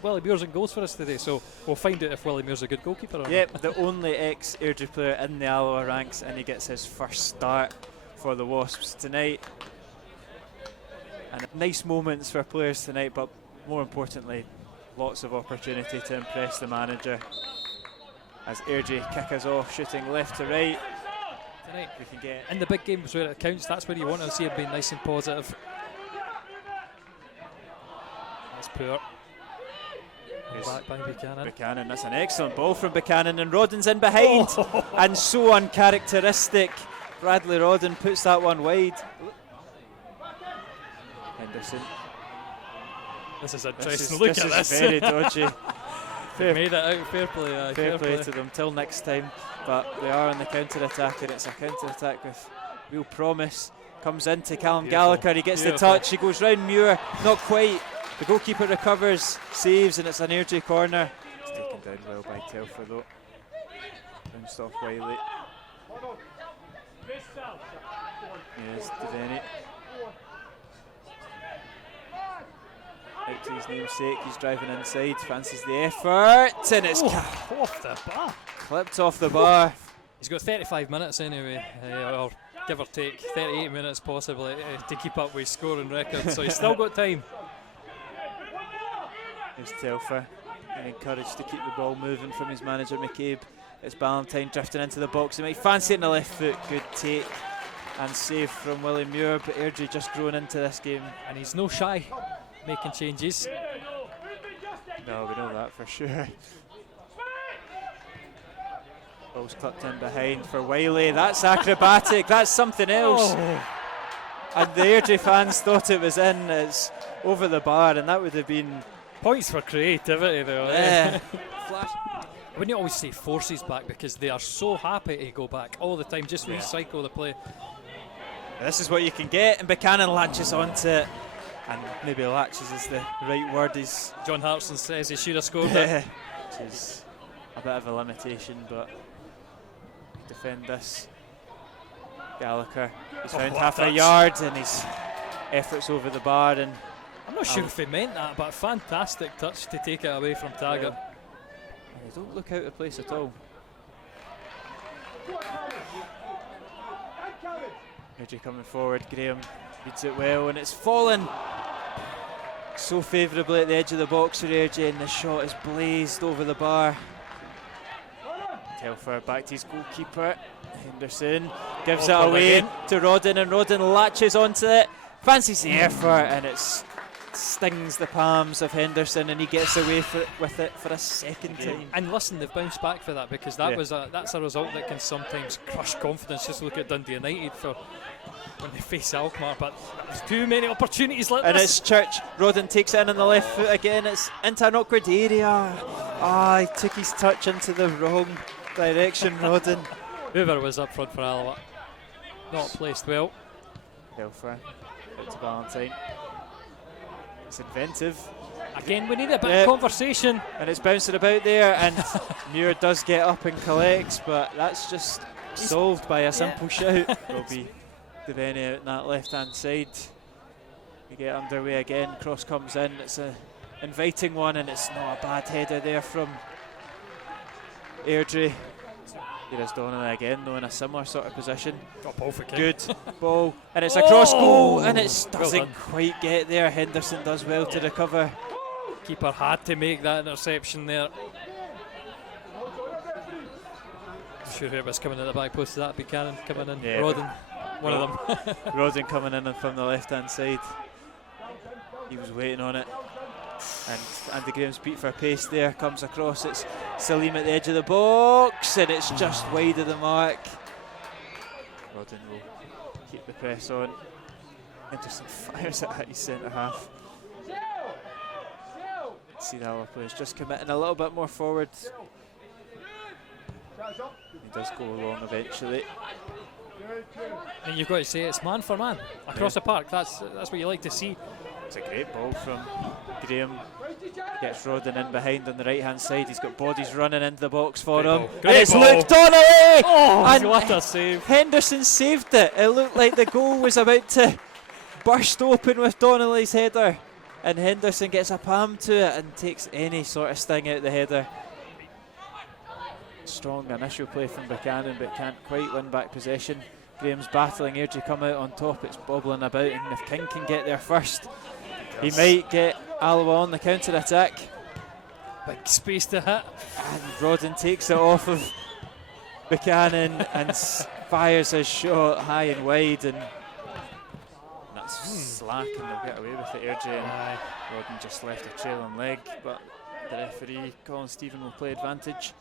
Willie Muir's in goals for us today, so we'll find out if Willie Muir's a good goalkeeper or not. Yep, the only ex-Airdrie player in the Alloa ranks, and he gets his first start for the Wasps tonight. And nice moments for players tonight, but more importantly, lots of opportunity to impress the manager. As Airdrie kick us off, shooting left to right. Tonight, we can get in the big games where it counts, that's where you want to see it being nice and positive. That's poor. Back by Buchanan, that's an excellent ball from Buchanan, and Rodden's in behind. And so uncharacteristic. Bradley Rodden puts that one wide. Henderson. This is interesting. Look at this. This is very dodgy. Made it out. Fair play. Fair play to them. Till next time. But they are on the counter-attack, and it's a counter-attack with real promise. Comes into Callum Gallagher. He gets the touch. He goes round Muir. Not quite. The goalkeeper recovers, saves, and it's an Airdrie corner. It's taken down well by Telfer though. Bounced off Wiley. Yes, Devaney. Out to his namesake, he's driving inside, fancies the effort, and it's off the bar. Clipped off the bar. He's got 35 minutes anyway, or give or take 38 minutes possibly to keep up with his scoring record, so he's still got time. There's Telfer, being encouraged to keep the ball moving from his manager McCabe. It's Ballantyne drifting into the box. He might fancy it in the left foot. Good take and save from Willie Muir, but Airdrie just growing into this game. And he's no shy making changes. No, we know that for sure. Ball's clipped in behind for Wiley. That's acrobatic. That's something else. And the Airdrie fans thought it was in. It's over the bar, and that would have been points for creativity there. Yeah. I wouldn't always say forces back, because they are so happy to go back all the time, just recycle the play. This is what you can get, and Buchanan latches onto it. And maybe latches is the right word. John Hartson says he should have scored it. Which is a bit of a limitation, but defend this. Gallagher, he's found half a yard, and his efforts over the bar, and I'm not sure if he meant that, but fantastic touch to take it away from Taggart. And they don't look out of place at all. Airdrie coming forward, Graham reads it well, and it's fallen so favourably at the edge of the box for Airdrie, and the shot is blazed over the bar. Telfer back to his goalkeeper. Henderson gives it away to Rodden, and Rodden latches onto it, fancies the effort, and it stings the palms of Henderson, and he gets away with it for a second time. And listen, they've bounced back for that, because that's a result that can sometimes crush confidence. Just look at Dundee United for when they face Alkmaar, but there's too many opportunities like this. And it's Church. Rodden takes it in on the left foot again. It's into an awkward area. He took his touch into the wrong direction, Rodden. Hoover was up front for Alloa. Not placed well. Telfer out to Ballantyne. It's inventive. Again, we need a bit of conversation. And it's bouncing about there, and Muir does get up and collects, but that's just solved by a simple shout. Will be Devaney out on that left-hand side. We get underway again. Cross comes in. It's an inviting one, and it's not a bad header there from Airdrie. Here is Donnelly again, though, in a similar sort of position. Got a ball for King. Good ball, and it's a cross goal, and it doesn't quite get there. Henderson does well to recover. Keeper had to make that interception there. I'm sure whoever's coming in the back post, that Buchanan coming in. Yeah, Rodden, one of them. Rodden coming in from the left-hand side. He was waiting on it. And Andy Graham's beat for pace there, comes across, it's Salim at the edge of the box, and it's just wide of the mark. Rodden will keep the press on. Henderson fires it at his centre half. See the other players just committing a little bit more forward. He does go along eventually. And you've got to say it's man for man across the park. That's what you like to see. It's a great ball from Graham. Gets Rodden in behind on the right hand side. He's got bodies running into the box for him. And it's Luke Donnelly! And what a save. Henderson saved it. It looked like the goal was about to burst open with Donnelly's header. and Henderson gets a palm to it and takes any sort of sting out the header. Strong initial play from Buchanan, but can't quite win back possession. Graham's battling, Airdrie come out on top, it's bobbling about, and if King can get there first, he might get Alloa on the counter-attack. Big space to hit. And Rodden takes it off of Buchanan and fires his shot high and wide, and that's slack, and they'll get away with it, Airdrie. And Rodden just left a trailing leg, but the referee, Colin Stephen, will play advantage.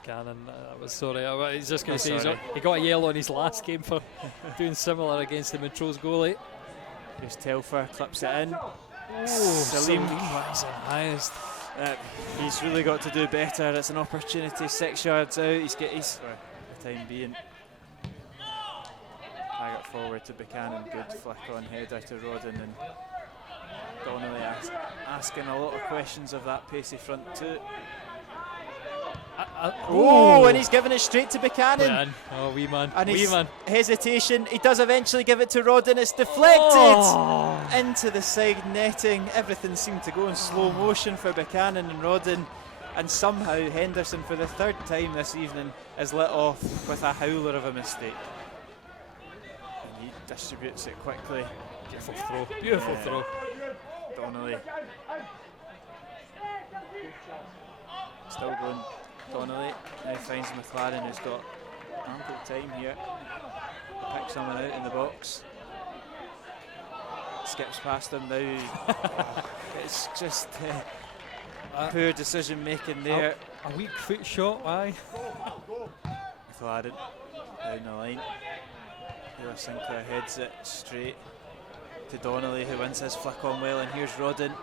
Buchanan, was sorry. He's just going to say he got a yellow in his last game for doing similar against the Montrose goalie. Here's Telfer, clips it in. Salim rising highest. He's really got to do better. It's an opportunity, 6 yards out. He's got his, for the time being. Tag it forward to Buchanan, good flick on header to Rodden, and Donnelly asking a lot of questions of that pacey front two. And he's given it straight to Buchanan. Oh, wee man. And his hesitation, he does eventually give it to Rodden. It's deflected into the side netting. Everything seemed to go in slow motion for Buchanan and Rodden, and somehow Henderson, for the third time this evening, is let off with a howler of a mistake. And he distributes it quickly. Beautiful throw. Beautiful throw. Donnelly. Still going. Donnelly now finds McLaren, who's got ample time here. Picks someone out in the box. Skips past him now. It's just poor decision making there. A weak foot shot, aye. McLaren down the line. Taylor Sinclair heads it straight to Donnelly, who wins his flick on well, and here's Rodden.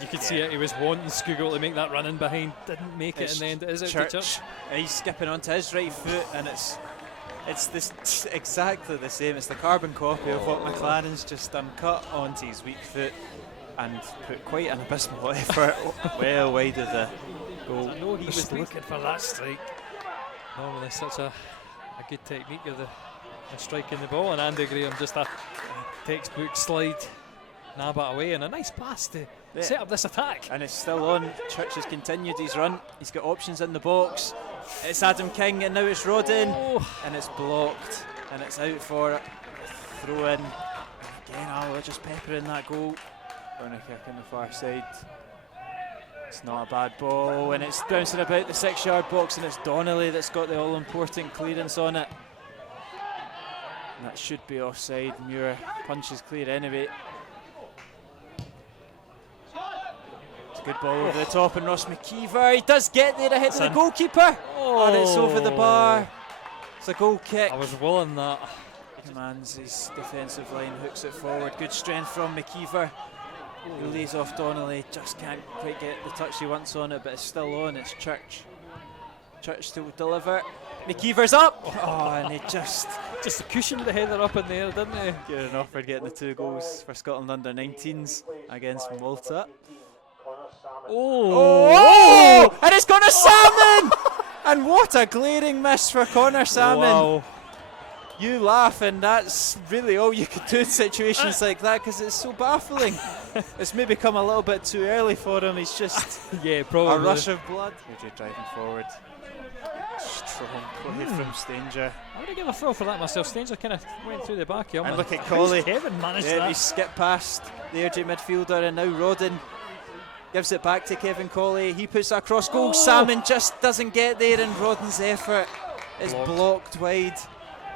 You could see it, he was wanting Skugel to make that run in behind, didn't make it in the end. It is out to Church. He's skipping onto his right foot, and it's exactly the same. It's the carbon copy of what McLaren's just done, cut onto his weak foot and put quite an abysmal effort well wide of the goal. I know he was looking for that strike. Normally such a good technique of the striking the ball, and Andy Graham just a textbook slide. Nab it away, and a nice pass to set up this attack. And it's still on. Church has continued his run. He's got options in the box. It's Adam King, and now it's Rodden, and it's blocked, and it's out for a throw in. Again, Alloa just peppering that goal. Corner kick on the far side. It's not a bad ball, and it's bouncing about the 6 yard box, and it's Donnelly that's got the all important clearance on it. And that should be offside. Muir punches clear anyway. Good ball over the top, and Ross McKeever, he does get there ahead of the goalkeeper, and it's over the bar. It's a goal kick. I was willing that. He commands his defensive line, hooks it forward. Good strength from McKeever. He lays off Donnelly, just can't quite get the touch he wants on it, but it's still on. It's Church. Church to deliver. McKeever's up. And he just cushioned the header up in there, didn't he? Kieran offered getting the 2 goals for Scotland under-19s against Malta. And it's Connor Salmon! And what a glaring miss for Connor Salmon. Wow. You laugh, and that's really all you could do in situations like that, because it's so baffling. It's maybe come a little bit too early for him. He's just probably a rush of blood. Airdrie driving forward. Strong play from Stanger. I would have given a throw for that myself. Stanger kind of went through the back here. And look at Colley. Kevin managed that. He skipped past the Airdrie midfielder, and now Rodden gives it back to Kevin Colley. He puts it across goal. Salmon just doesn't get there, and Rodden's effort is blocked wide.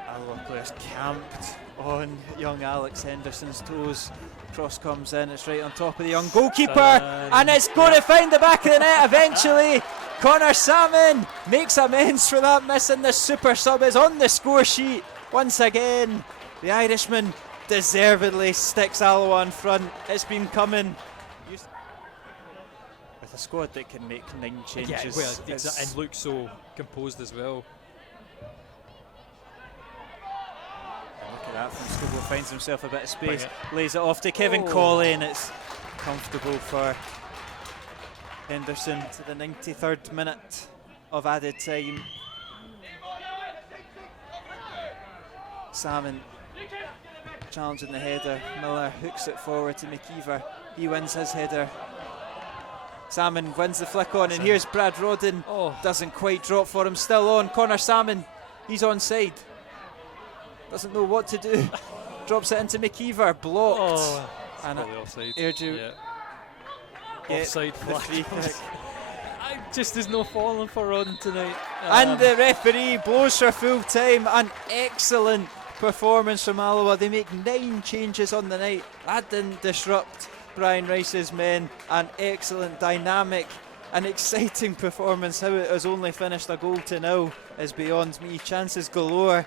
Alloa players camped on young Alex Henderson's toes. Cross comes in, it's right on top of the young goalkeeper, and it's going to find the back of the net eventually. Connor Salmon makes amends for that miss, and the super sub is on the score sheet once again. The Irishman deservedly sticks Alloa in front. It's been coming. With a squad that can make 9 changes. And look so composed as well. Look at that from Skugel, finds himself a bit of space, lays it off to Kevin Colley, and it's comfortable for Henderson to the 93rd minute of added time. Salmon challenging the header. Miller hooks it forward to McKeever. He wins his header. Salmon wins the flick on, and here's Brad Rodden. Doesn't quite drop for him. Still on. Connor Salmon. He's onside. Doesn't know what to do. Drops it into McKeever. Blocked. And offside. Offside flag. Just there's no falling for Rodden tonight. And the referee blows for full time. An excellent performance from Alloa. They make 9 changes on the night. That didn't disrupt Brian Rice's men. An excellent, dynamic and exciting performance. How it has only finished a goal to 0 is beyond me. Chances galore